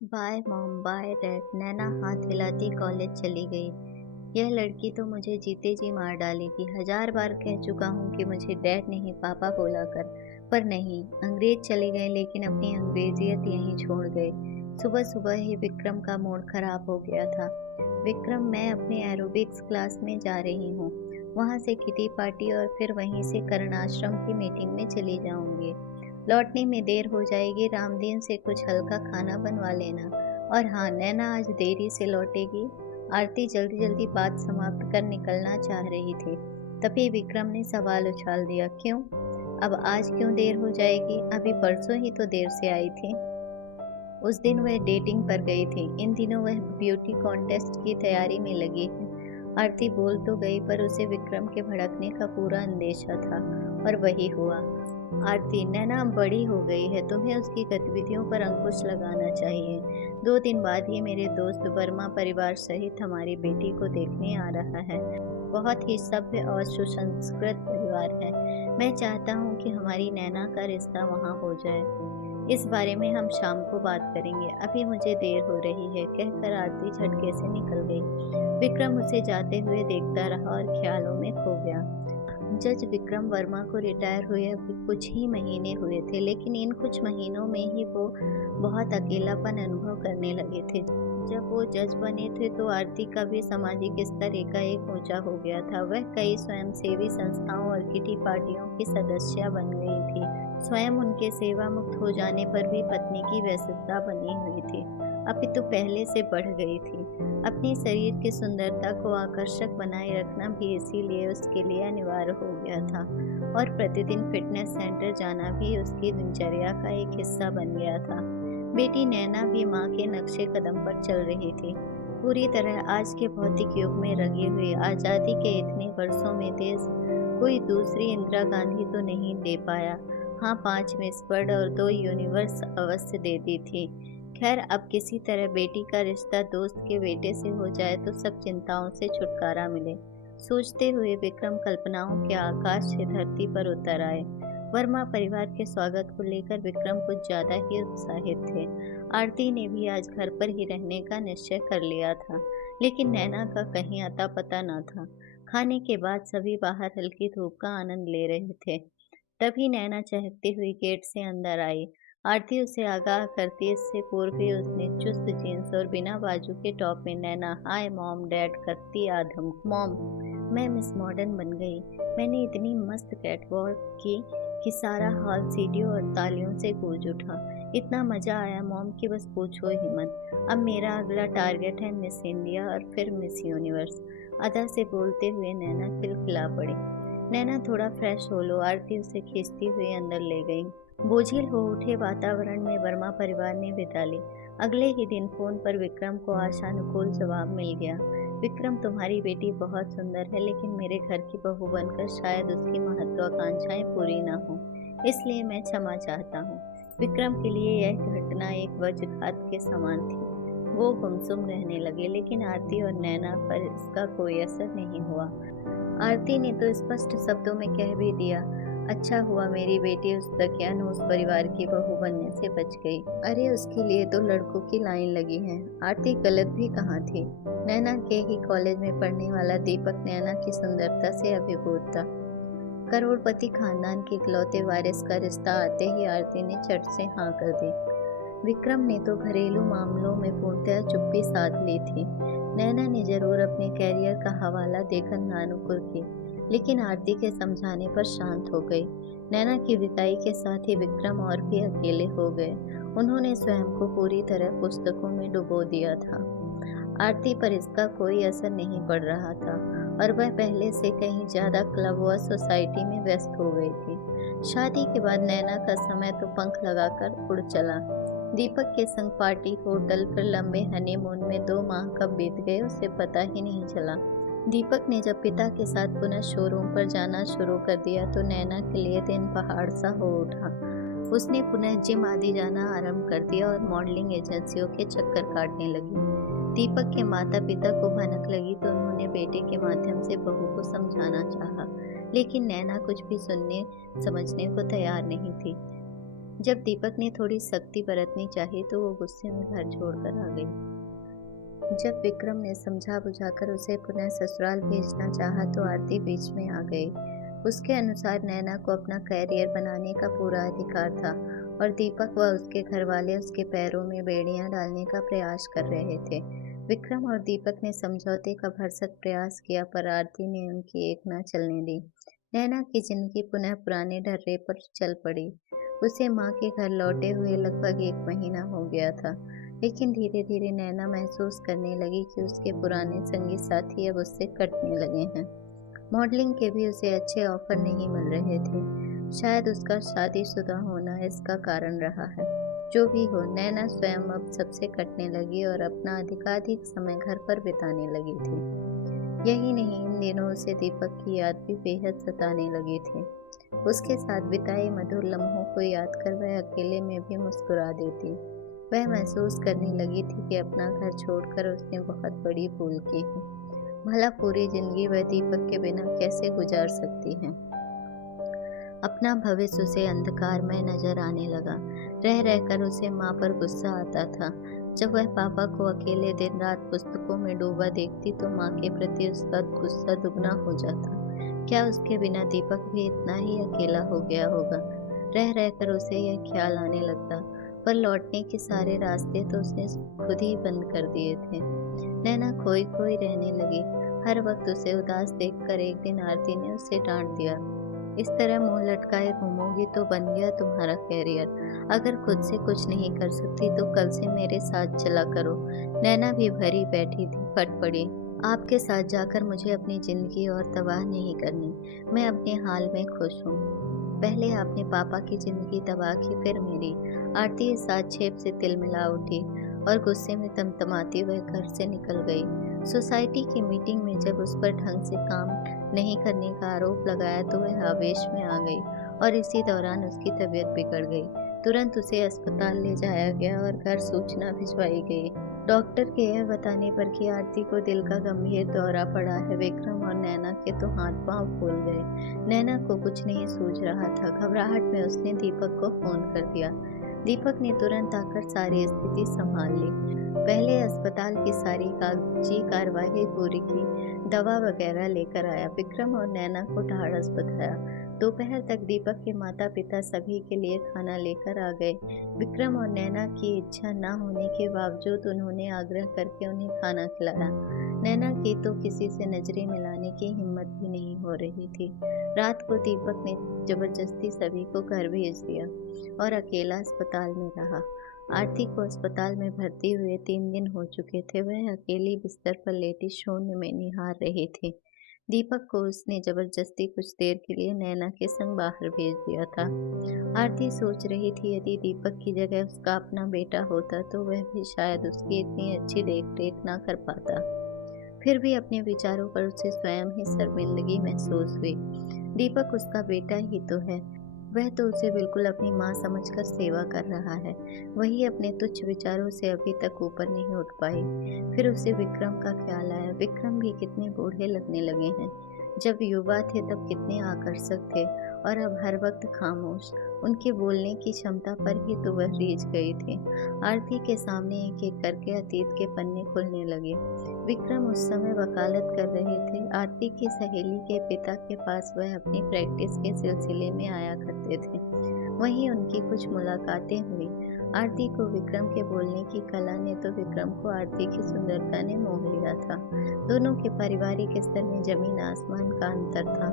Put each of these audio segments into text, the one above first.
Bye mom bye dad. Naina हाथ हिलाती college चली गई। यह लड़की तो मुझे जीते जी मार डालेगी। 1000 बार कह चुका हूँ कि मुझे डैड नहीं पापा बोला कर, पर नहीं। अंग्रेज चले गए लेकिन अपनी अंग्रेजियत यहीं छोड़ गए। सुबह सुबह ही विक्रम का मूड खराब हो गया था। विक्रम, मैं अपने एरोबिक्स क्लास में जा रही हूँ। वहाँ से किटी पार्टी और फिर वहीं से कर्ण आश्रम की मीटिंग में चली जाऊंगी। लौटने में देर हो जाएगी। रामदीन से कुछ हल्का खाना बनवा लेना। और हाँ, नैना आज देरी से लौटेगी। आरती जल्दी जल्दी बात समाप्त कर निकलना चाह रही थी, तभी विक्रम ने सवाल उछाल दिया, क्यों? अब आज क्यों देर हो जाएगी? अभी परसों ही तो देर से आई थी। उस दिन वह डेटिंग पर गई थी, इन दिनों वह ब्यूटी कॉन्टेस्ट की तैयारी में लगी है। आरती बोल तो गई, पर उसे विक्रम के भड़कने का पूरा अंदेशा था, और वही हुआ। आरती, नैना अब बड़ी हो गई है, तुम्हें उसकी गतिविधियों पर अंकुश लगाना चाहिए। 2 दिन बाद ही मेरे दोस्त वर्मा परिवार सहित हमारी बेटी को देखने आ रहा है। बहुत ही सभ्य और सुसंस्कृत परिवार है। मैं चाहता हूँ कि हमारी नैना का रिश्ता वहाँ हो जाए। इस बारे में हम शाम को बात करेंगे, अभी मुझे देर हो रही है, कहकर आरती झटके से निकल गई। विक्रम उसे जाते हुए देखता रहा और ख्यालों में खो गया। जज विक्रम वर्मा को रिटायर हुए अभी कुछ ही महीने हुए थे, लेकिन इन कुछ महीनों में ही वो बहुत अकेलापन अनुभव करने लगे थे। जब वो जज बने थे तो आरती का भी सामाजिक स्तर एकाएक ऊंचा हो गया था। वह कई स्वयंसेवी संस्थाओं और किटी पार्टियों की सदस्य बन गई थी। स्वयं उनके सेवा मुक्त हो जाने पर भी पत्नी की व्यस्तता बनी हुई थी, अपितु पहले से बढ़ गई थी। अपने शरीर की सुंदरता को आकर्षक बनाए रखना भी इसीलिए उसके लिए अनिवार्य हो गया था, और प्रतिदिन फिटनेस सेंटर जाना भी उसकी दिनचर्या का एक हिस्सा बन गया था। बेटी नैना भी माँ के नक्शे कदम पर चल रही थी, पूरी तरह आज के भौतिक युग में रंगी हुई। आज़ादी के इतने वर्षों में देश कोई दूसरी इंदिरा गांधी तो नहीं दे पाया। हाँ, 5 मिस वर्ल्ड और 2 यूनिवर्स अवश्य देती थी। खैर, अब किसी तरह बेटी का रिश्ता दोस्त के बेटे से हो जाए तो सब चिंताओं से छुटकारा मिले। सोचते हुए विक्रम कल्पनाओं के आकाश से धरती पर उतर आए। वर्मा परिवार के स्वागत को लेकर विक्रम कुछ ज्यादा ही उत्साहित थे। आरती ने भी आज घर पर ही रहने का निश्चय कर लिया था, लेकिन नैना का कहीं अता पता न था। खाने के बाद सभी बाहर हल्की धूप का आनंद ले रहे थे, तभी नैना चहकती हुई गेट से अंदर आई। आरती उसे आगाह करती इससे पूर्व ही उसने चुस्त जीन्स और बिना बाजू के टॉप में नैना हाय मॉम डैड करती आधम। मॉम, मैं मिस मॉडर्न बन गई। मैंने इतनी मस्त कैटवॉक की कि सारा हॉल सीटियों और तालियों से गूंज उठा। इतना मजा आया मॉम कि बस पूछो ही मत। अब मेरा अगला टारगेट है मिस इंडिया और फिर मिस यूनिवर्स। अदा से बोलते हुए नैना खिलखिला पड़ी। नैना, थोड़ा फ्रेश हो लो। आरती उसे खींचती हुई अंदर ले गई। बोझिल हो उठे वातावरण में वर्मा परिवार ने बिता ली। अगले ही दिन फोन पर विक्रम को आशानुकूल जवाब मिल गया। विक्रम, तुम्हारी बेटी बहुत सुंदर है, लेकिन मेरे घर की बहू बनकर शायद उसकी महत्वाकांक्षाएं पूरी ना हो, इसलिए मैं क्षमा चाहता हूँ। विक्रम के लिए यह घटना एक वज्रघात के समान थी। वो गुमसुम रहने लगे, लेकिन आरती और नैना पर इसका कोई असर नहीं हुआ। आरती ने तो स्पष्ट शब्दों में कह भी दिया, अच्छा हुआ मेरी बेटी उस दकियानूस परिवार की बहू बनने से बच गई। अरे, उसके लिए तो लड़कों की लाइन लगी है। आरती गलत भी कहाँ थी। नैना के ही कॉलेज में पढ़ने वाला दीपक नैना की सुंदरता से अभिभूत था। करोड़पति खानदान के इकलौते वारिस का रिश्ता आते ही आरती ने झट से हाँ कर दी। विक्रम ने तो घरेलू मामलों में पूर्णतः चुप्पी साध ली थी। नैना ने जरूर अपने कैरियर का हवाला देकर नानुकुर की, लेकिन आरती के समझाने पर शांत हो गई। नैना की विदाई के साथ ही विक्रम और भी अकेले हो गए। उन्होंने स्वयं को पूरी तरह पुस्तकों में डुबो दिया था। आरती पर इसका कोई असर नहीं पड़ रहा था, और वह पहले से कहीं ज्यादा क्लब व सोसाइटी में व्यस्त हो गई थी। शादी के बाद नैना का समय तो पंख लगाकर उड़ चला। दीपक के संग पार्टी, होटल, फिर लंबे हनीमून में 2 माह कब बीत गए उसे पता ही नहीं चला। दीपक ने जब पिता के साथ पुनः शोरूम पर जाना शुरू कर दिया तो नैना के लिए दिन पहाड़ सा हो उठा। उसने पुनः जिम आदि जाना आरंभ कर दिया और मॉडलिंग एजेंसियों के चक्कर काटने लगी। दीपक के माता पिता को भनक लगी तो उन्होंने बेटे के माध्यम से बहू को समझाना चाहा, लेकिन नैना कुछ भी सुनने समझने को तैयार नहीं थी। जब दीपक ने थोड़ी सख्ती बरतनी चाही तो वो गुस्से में घर छोड़कर आ गई। जब विक्रम ने समझा बुझाकर उसे पुनः ससुराल भेजना चाहा तो आरती बीच में आ गई। उसके अनुसार नैना को अपना कैरियर बनाने का पूरा अधिकार था और दीपक व उसके घरवाले उसके पैरों में बेड़ियां डालने का प्रयास कर रहे थे। विक्रम और दीपक ने समझौते का भरसक प्रयास किया पर आरती ने उनकी एक न चलने दी। नैना की जिंदगी पुनः पुराने ढर्रे पर चल पड़ी। उसे माँ के घर लौटे हुए लगभग 1 महीना हो गया था, लेकिन धीरे धीरे नैना महसूस करने लगी कि उसके पुराने संगी साथी अब उससे कटने लगे हैं। मॉडलिंग के भी उसे अच्छे ऑफर नहीं मिल रहे थे। शायद उसका शादीशुदा होना इसका कारण रहा है। जो भी हो, नैना स्वयं अब सबसे कटने लगी और अपना अधिकाधिक समय घर पर बिताने लगी थी। यही नहीं, इन दिनों उसे दीपक की याद भी बेहद सताने लगी थी। उसके साथ बिताए मधुर लम्हों को याद कर वह अकेले में भी मुस्कुरा देती। वह महसूस करने लगी थी कि अपना घर छोड़कर उसने बहुत बड़ी भूल की है। भला पूरी जिंदगी वह दीपक के बिना कैसे गुजार सकती है। अपना भविष्य उसे अंधकारमय नजर आने लगा। रह रहकर उसे माँ पर गुस्सा आता था। जब वह पापा को अकेले दिन रात पुस्तकों में डूबा देखती तो माँ के प्रति उसका गुस्सा दुगना हो जाता। क्या उसके बिना दीपक भी इतना ही अकेला हो गया होगा। रह रहकर उसे यह ख्याल आने लगता, पर लौटने के सारे रास्ते तो उसने खुद ही बंद कर दिए थे। नैना खोई खोई रहने लगी। हर वक्त उसे उदास देखकर एक दिन आरती ने उसे डांट दिया, इस तरह मुंह लटकाए घूमोगी तो बन गया तुम्हारा कैरियर। अगर खुद से कुछ नहीं कर सकती तो कल से मेरे साथ चला करो। नैना भी भरी बैठी थी, फट पड़ी, आपके साथ जाकर मुझे अपनी जिंदगी और तबाह नहीं करनी। मैं अपने हाल में खुश हूँ। पहले आपने पापा की जिंदगी तबाह की, फिर मेरी। आरती इस आक्षेप से तिलमिला उठी और गुस्से में तमतमाती हुए घर से निकल गई। सोसाइटी की मीटिंग में जब उस पर ढंग से काम नहीं करने का आरोप लगाया तो वह आवेश में आ गई और इसी दौरान उसकी तबीयत बिगड़ गई। तुरंत उसे अस्पताल ले जाया गया और घर सूचना भिजवाई गई। डॉक्टर के यह बताने पर कि आरती को दिल का गंभीर दौरा पड़ा है, विक्रम और नैना के तो हाथ पांव फूल गए। नैना को कुछ नहीं सूझ रहा था। घबराहट में उसने दीपक को फोन कर दिया। दीपक ने तुरंत आकर सारी स्थिति संभाल ली। पहले अस्पताल की सारी कागजी कार्रवाई पूरी की, दवा वगैरह लेकर आया। विक्रम और नैना को ढाढ़स बंधाया। दोपहर तक दीपक के माता पिता सभी के लिए खाना लेकर आ गए। विक्रम और नैना की इच्छा न होने के बावजूद उन्होंने आग्रह करके उन्हें खाना खिलाया। नैना की तो किसी से नजरें मिलाने की हिम्मत भी नहीं हो रही थी। रात को दीपक ने जबरदस्ती सभी को घर भेज दिया और अकेला अस्पताल में रहा। आरती को अस्पताल में भर्ती हुए 3 दिन हो चुके थे। वह अकेली बिस्तर पर लेटी शून्य में निहार रही थी। दीपक को उसने जबरदस्ती कुछ देर के लिए नैना के संग बाहर भेज दिया था। आरती सोच रही थी यदि दीपक की जगह उसका अपना बेटा होता तो वह भी शायद उसकी इतनी अच्छी देख रेख ना कर पाता। फिर भी अपने विचारों पर उसे स्वयं ही शर्मिंदगी महसूस हुई। दीपक उसका बेटा ही तो है। वह तो उसे बिल्कुल अपनी माँ समझकर सेवा कर रहा है। वही अपने तुच्छ विचारों से अभी तक ऊपर नहीं उठ पाई। फिर उसे विक्रम का ख्याल आया। विक्रम भी कितने बूढ़े लगने लगे हैं। जब युवा थे तब कितने आकर्षक थे और अब हर वक्त खामोश। उनके बोलने की क्षमता पर ही तो वह रीझ गई थी। आरती के सामने एक एक करके अतीत के पन्ने खुलने लगे। विक्रम उस समय वकालत कर रहे थे। आरती की सहेली के पिता के पास वह अपनी प्रैक्टिस के सिलसिले में आया करते थे। वहीं उनकी कुछ मुलाकातें हुई। आरती को विक्रम के बोलने की कला ने तो विक्रम को आरती की सुंदरता ने मोह लिया था। दोनों के पारिवारिक स्तर में जमीन आसमान का अंतर था।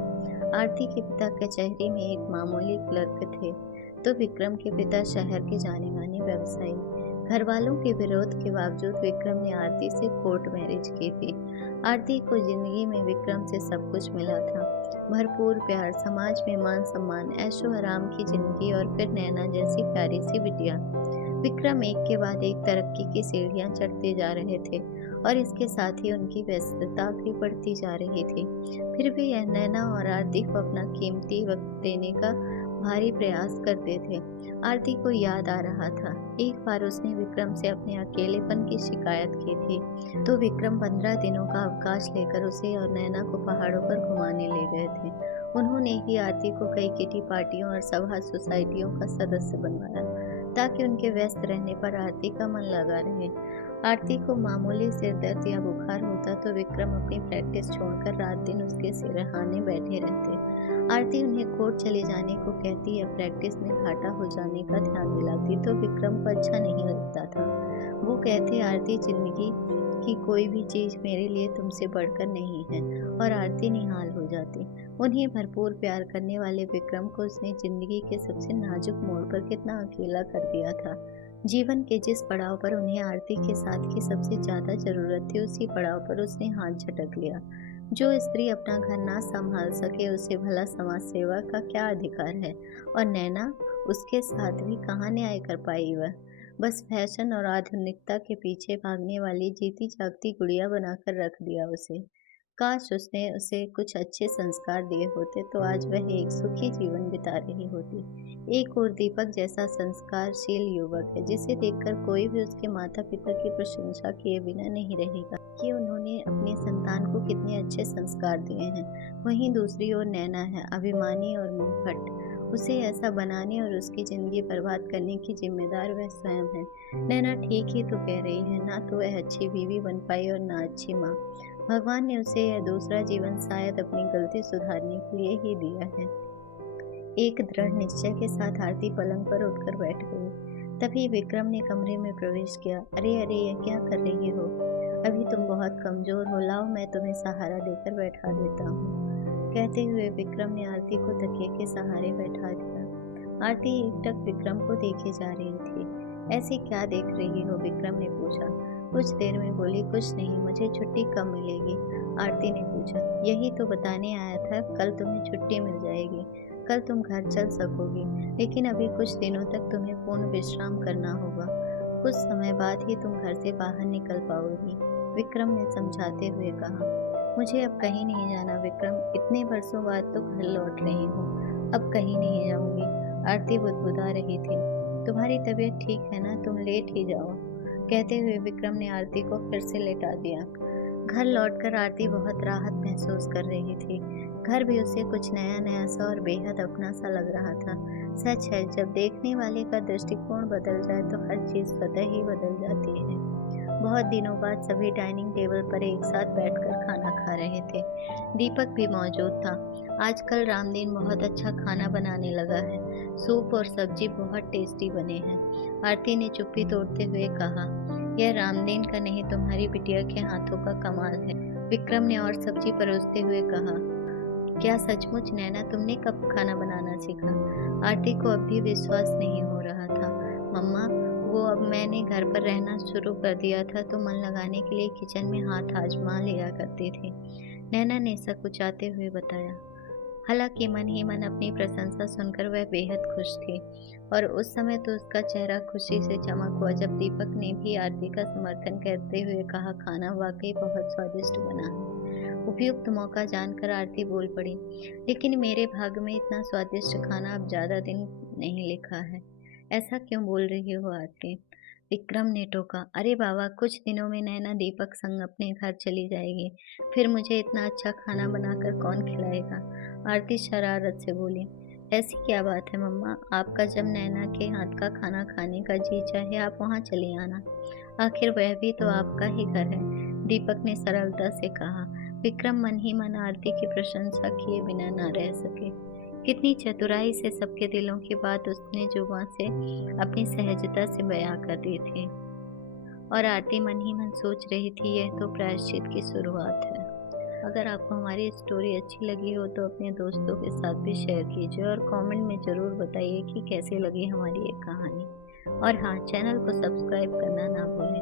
आरती के पिता कचहरी में एक मामूली क्लर्क थे तो विक्रम के पिता शहर के जाने माने व्यवसायी। घर वालों के विरोध के बावजूद विक्रम ने आरती से कोर्ट मैरिज की थी। आरती को जिंदगी में विक्रम से सब कुछ मिला था, भरपूर प्यार, समाज में मान सम्मान, ऐशो आराम की जिंदगी और फिर नैना जैसी प्यारी सी बिटिया। विक्रम एक के बाद एक तरक्की की सीढ़ियां चढ़ते जा रहे थे और इसके साथ ही उनकी व्यस्तता भी बढ़ती जा रही थी। फिर भी यह नैना और आरती को अपना कीमती वक्त देने का भारी प्रयास करते थे। आरती को याद आ रहा था, एक बार उसने विक्रम से अपने अकेलेपन की शिकायत की थी तो विक्रम 15 दिनों का अवकाश लेकर उसे और नैना को पहाड़ों पर घुमाने ले गए थे। उन्होंने ही आरती को कई किटी पार्टियों और सभा सोसाइटियों का सदस्य बनवाया ताकि उनके व्यस्त रहने पर आरती का मन लगा रहे। आरती को मामूली सिर दर्द या बुखार होता तो विक्रम अपनी प्रैक्टिस छोड़कर रात दिन उसके सिरहाने बैठे रहते। आरती उन्हें कोर्ट चले जाने को कहती या प्रैक्टिस में घाटा हो जाने का ध्यान दिलाती तो विक्रम को अच्छा नहीं लगता था। वो कहते, आरती, जिंदगी की कोई भी चीज मेरे लिए तुमसे बढ़कर नहीं है, और आरती निहाल हो जाती। उन्हें भरपूर प्यार करने वाले विक्रम को उसने जिंदगी के सबसे नाजुक मोड़ पर कितना अकेला कर दिया था। जीवन के जिस पड़ाव पर उन्हें आरती के साथ की सबसे ज्यादा जरूरत थी, उसी पड़ाव पर उसने हाथ झटक लिया। जो स्त्री अपना घर ना संभाल सके उसे भला समाज सेवा का क्या अधिकार है। और नैना, उसके साथ भी कहाँ न्याय कर पाई वह। बस फैशन और आधुनिकता के पीछे भागने वाली जीती जागती गुड़िया बनाकर रख दिया उसे। काश उसने उसे कुछ अच्छे संस्कार दिए होते तो आज वह एक सुखी जीवन बिता रही होती। एक और दीपक जैसा संस्कारशील युवक है जिसे देखकर कोई भी उसके माता पिता की प्रशंसा किए बिना नहीं रहेगा कि उन्होंने अपनी संतान को कितने अच्छे संस्कार दिए हैं। वहीं दूसरी ओर नैना है, अभिमानी और मुंहफट। उसे ऐसा बनाने और उसकी जिंदगी बर्बाद करने की जिम्मेदार वह स्वयं है। नैना ठीक ही तो कह रही है, ना तो वह अच्छी बीवी बन पाई और ना अच्छी माँ। भगवान ने उसे यह दूसरा जीवन शायद अपनी गलती सुधारने के लिए ही दिया है। एक दृढ़ निश्चय के साथ आरती पलंग पर उठकर बैठ गई। तभी विक्रम ने कमरे में प्रवेश किया। अरे अरे, यह क्या कर रही हो? अभी तुम बहुत कमजोर हो, लाओ मैं तुम्हें सहारा देकर बैठा देता हूँ। कहते हुए विक्रम ने आरती को तकिए के सहारे बैठा दिया। आरती एकटक विक्रम को देखे जा रही थी। ऐसे क्या देख रही हो? विक्रम ने पूछा। कुछ देर में बोली, कुछ नहीं, मुझे छुट्टी कब मिलेगी? आरती ने पूछा। यही तो बताने आया था, कल तुम्हें छुट्टी मिल जाएगी, कल तुम घर चल सकोगी, लेकिन अभी कुछ दिनों तक तुम्हें पूर्ण विश्राम करना होगा। कुछ समय बाद ही तुम घर से बाहर निकल पाओगी, विक्रम ने समझाते हुए कहा। मुझे अब कहीं नहीं जाना विक्रम, इतने वर्षों बाद तो घर लौट रही हूँ, अब कहीं नहीं जाऊंगी। आरती बुदबुदा रही थी। तुम्हारी तबीयत ठीक है ना, तुम लेट ही जाओ। कहते हुए विक्रम ने आरती को फिर से लेटा दिया। घर लौटकर आरती बहुत राहत महसूस कर रही थी। घर भी उसे कुछ नया नया सा और बेहद अपना सा लग रहा था। सच है, जब देखने वाले का दृष्टिकोण बदल जाए तो हर चीज स्वतः ही बदल जाती है। बहुत दिनों बाद सभी डाइनिंग टेबल पर एक साथ बैठकर खाना खा रहे थे। दीपक भी मौजूद था। आजकल रामदीन बहुत अच्छा खाना बनाने लगा है। सूप और सब्जी बहुत टेस्टी बने हैं। आरती ने चुप्पी तोड़ते हुए कहा। यह रामदीन का नहीं, तुम्हारी बिटिया के हाथों का कमाल है, विक्रम ने और सब्जी परोसते हुए कहा। क्या सचमुच नैना, तुमने कब खाना बनाना सीखा? आरती को अब भी विश्वास नहीं हो रहा था। मम्मा, वो अब मैंने घर पर रहना शुरू कर दिया था तो मन लगाने के लिए किचन में हाथ आजमा लिया करती थी, नैना ने सकुचाते हुए बताया। हालांकि मन ही मन अपनी प्रशंसा सुनकर वह बेहद खुश थी, और उस समय तो उसका चेहरा खुशी से चमक हुआ जब दीपक ने भी आरती का समर्थन करते हुए कहा, खाना वाकई बहुत स्वादिष्ट बना है। उपयुक्त मौका जानकर आरती बोल पड़ी, लेकिन मेरे भाग्य में इतना स्वादिष्ट खाना अब ज्यादा दिन नहीं लिखा है। ऐसा क्यों बोल रही हो आरती? विक्रम ने टोका। अरे बाबा, कुछ दिनों में नैना दीपक संग अपने घर चली जाएगी, फिर मुझे इतना अच्छा खाना बनाकर कौन खिलाएगा? आरती शरारत से बोली। ऐसी क्या बात है मम्मा, आपका जब नैना के हाथ का खाना खाने का जी चाहे आप वहाँ चली आना, आखिर वह भी तो आपका ही घर है, दीपक ने सरलता से कहा। विक्रम मन ही मन आरती की प्रशंसा किए बिना न रह सके। कितनी चतुराई से सबके दिलों की बात उसने जुबान से अपनी सहजता से बयां कर दी थी। और आरती मन ही मन सोच रही थी, यह तो प्रायश्चित की शुरुआत है। अगर आपको हमारी स्टोरी अच्छी लगी हो तो अपने दोस्तों के साथ भी शेयर कीजिए और कमेंट में ज़रूर बताइए कि कैसी लगी हमारी ये कहानी। और हाँ, चैनल को सब्सक्राइब करना ना भूलें।